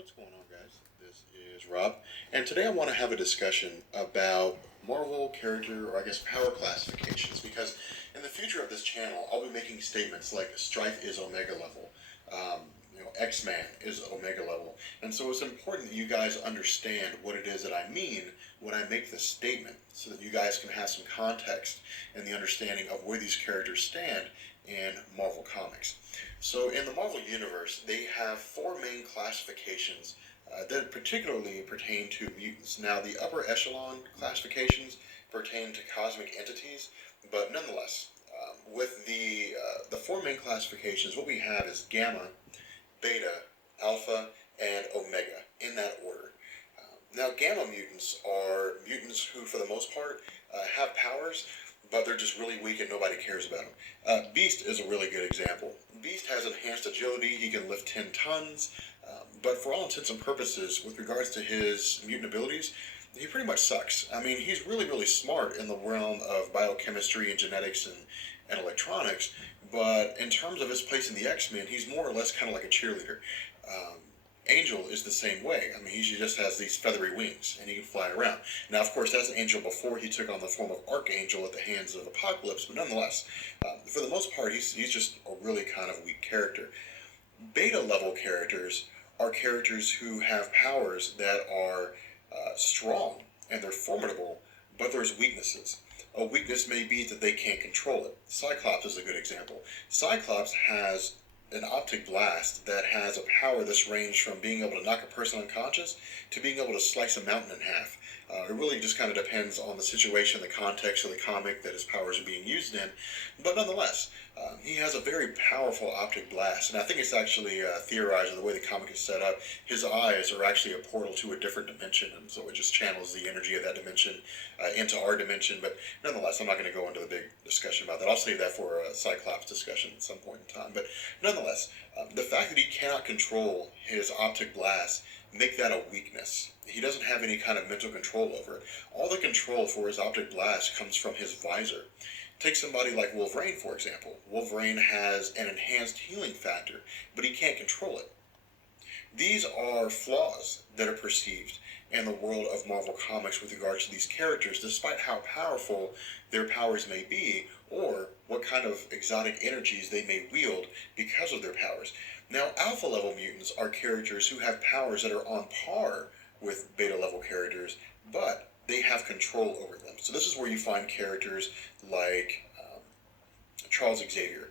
What's going on, guys? This is Rob, and today I want to have a discussion about Marvel character, or I guess power classifications, because in the future of this channel, I'll be making statements like Strife is Omega level, X-Man is Omega level, and so it's important that you guys understand what it is that I mean when I make this statement, so that you guys can have some context and the understanding of where these characters stand in Marvel Comics. So in the Marvel Universe, they have four main classifications that particularly pertain to mutants. Now, the upper echelon classifications pertain to cosmic entities, but nonetheless, with the four main classifications, what we have is Gamma, Beta, Alpha, and Omega, in that order. Now, Gamma mutants are mutants who, for the most part, have powers, but they're just really weak and nobody cares about them. Beast is a really good example. Beast has enhanced agility, he can lift 10 tons, but for all intents and purposes, with regards to his mutant abilities, he pretty much sucks. I mean, he's really, really smart in the realm of biochemistry and genetics and electronics, but in terms of his place in the X-Men, he's more or less kind of like a cheerleader. Um, Angel is the same way. I mean, he just has these feathery wings and he can fly around. Now, of course, that's Angel before he took on the form of Archangel at the hands of Apocalypse, but nonetheless, for the most part, he's just a really kind of weak character. Beta level characters are characters who have powers that are strong and they're formidable, but there's weaknesses. A weakness may be that they can't control it. Cyclops is a good example. Cyclops has an optic blast that has a power that's ranged from being able to knock a person unconscious to being able to slice a mountain in half. It really just kind of depends on the situation, the context of the comic that his powers are being used in. But nonetheless, he has a very powerful optic blast, and I think it's actually theorized in the way the comic is set up. His eyes are actually a portal to a different dimension, and so it just channels the energy of that dimension into our dimension. But nonetheless, I'm not going to go into the big discussion about that. I'll save that for a Cyclops discussion at some point in time. But nonetheless, the fact that he cannot control his optic blast make that a weakness. He doesn't have any kind of mental control over it. All the control for his optic blast comes from his visor. Take somebody like Wolverine, for example. Wolverine has an enhanced healing factor, but he can't control it. These are flaws that are perceived in the world of Marvel Comics with regard to these characters, despite how powerful their powers may be, or what kind of exotic energies they may wield because of their powers. Now, alpha level mutants are characters who have powers that are on par with beta level characters, but they have control over them. So this is where you find characters like Charles Xavier,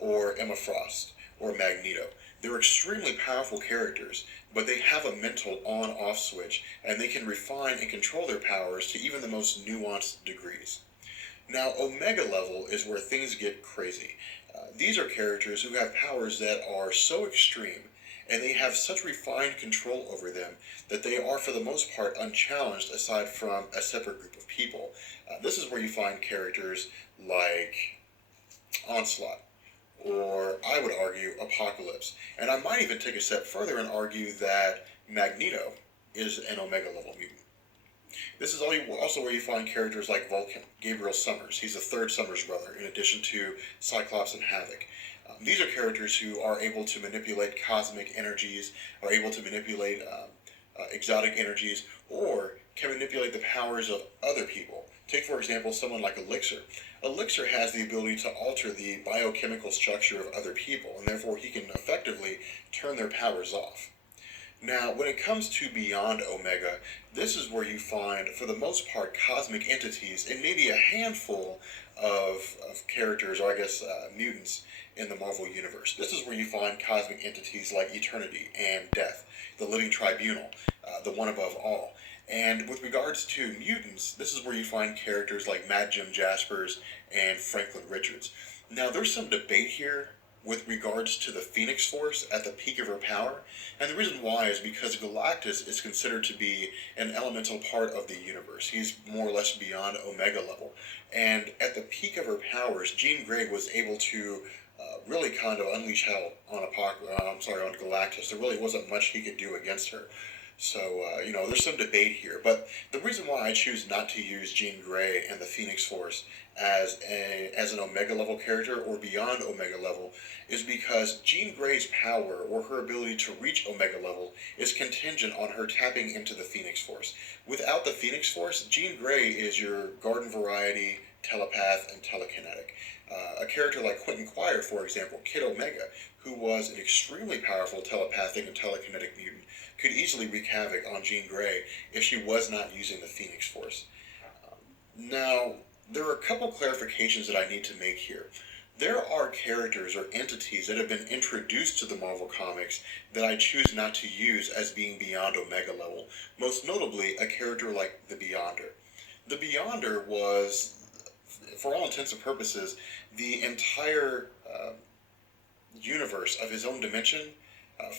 or Emma Frost, or Magneto. They're extremely powerful characters, but they have a mental on-off switch, and they can refine and control their powers to even the most nuanced degrees. Now, Omega level is where things get crazy. These are characters who have powers that are so extreme, and they have such refined control over them that they are, for the most part, unchallenged aside from a separate group of people. This is where you find characters like Onslaught, or I would argue Apocalypse. And I might even take a step further and argue that Magneto is an Omega level mutant. This is also where you find characters like Vulcan, Gabriel Summers. He's the third Summers brother, in addition to Cyclops and Havoc. These are characters who are able to manipulate cosmic energies, are able to manipulate exotic energies, or can manipulate the powers of other people. Take, for example, someone like Elixir. Elixir has the ability to alter the biochemical structure of other people, and therefore he can effectively turn their powers off. Now, when it comes to beyond Omega, this is where you find, for the most part, cosmic entities and maybe a handful of characters, or I guess mutants, in the Marvel Universe. This is where you find cosmic entities like Eternity and Death, the Living Tribunal, the One Above All. And with regards to mutants, this is where you find characters like Mad Jim Jaspers and Franklin Richards. Now, there's some debate here with regards to the Phoenix Force at the peak of her power, and the reason why is because Galactus is considered to be an elemental part of the universe. He's more or less beyond Omega level, and at the peak of her powers, Jean Grey was able to really kind of unleash hell on on Galactus. There really wasn't much he could do against her. So, there's some debate here, but the reason why I choose not to use Jean Grey and the Phoenix Force as an Omega level character or beyond Omega level is because Jean Grey's power or her ability to reach Omega level is contingent on her tapping into the Phoenix Force. Without the Phoenix Force, Jean Grey is your garden variety telepath and telekinetic. A character like Quentin Quire, for example, Kid Omega, who was an extremely powerful telepathic and telekinetic mutant, could easily wreak havoc on Jean Grey if she was not using the Phoenix Force. Now, there are a couple clarifications that I need to make here. There are characters or entities that have been introduced to the Marvel Comics that I choose not to use as being beyond Omega level, most notably a character like the Beyonder. The Beyonder was, for all intents and purposes, the entire universe of his own dimension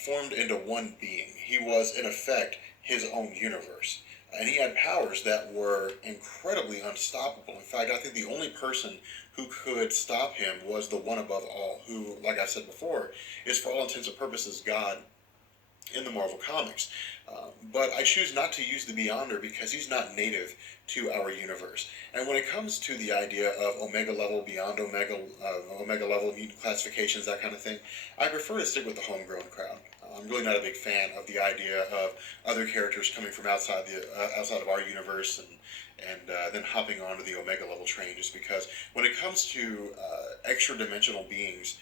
formed into one being. He was, in effect, his own universe. And he had powers that were incredibly unstoppable. In fact, I think the only person who could stop him was the one above all, who, like I said before, is for all intents and purposes God in the Marvel Comics. But I choose not to use the Beyonder because he's not native to our universe. And when it comes to the idea of Omega level, beyond Omega level, mutant classifications, that kind of thing, I prefer to stick with the homegrown crowd. I'm really not a big fan of the idea of other characters coming from outside of our universe and then hopping onto the Omega level train. Just because when it comes to extra dimensional beings,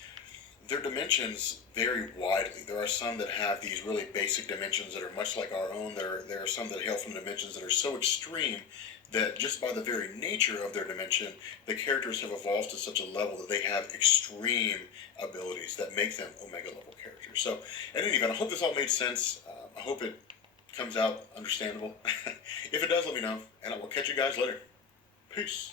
their dimensions vary widely. There are some that have these really basic dimensions that are much like our own. There are some that hail from dimensions that are so extreme that just by the very nature of their dimension, the characters have evolved to such a level that they have extreme abilities that make them Omega level characters. So, at any event, I hope this all made sense. I hope it comes out understandable. If it does, let me know, and I will catch you guys later. Peace.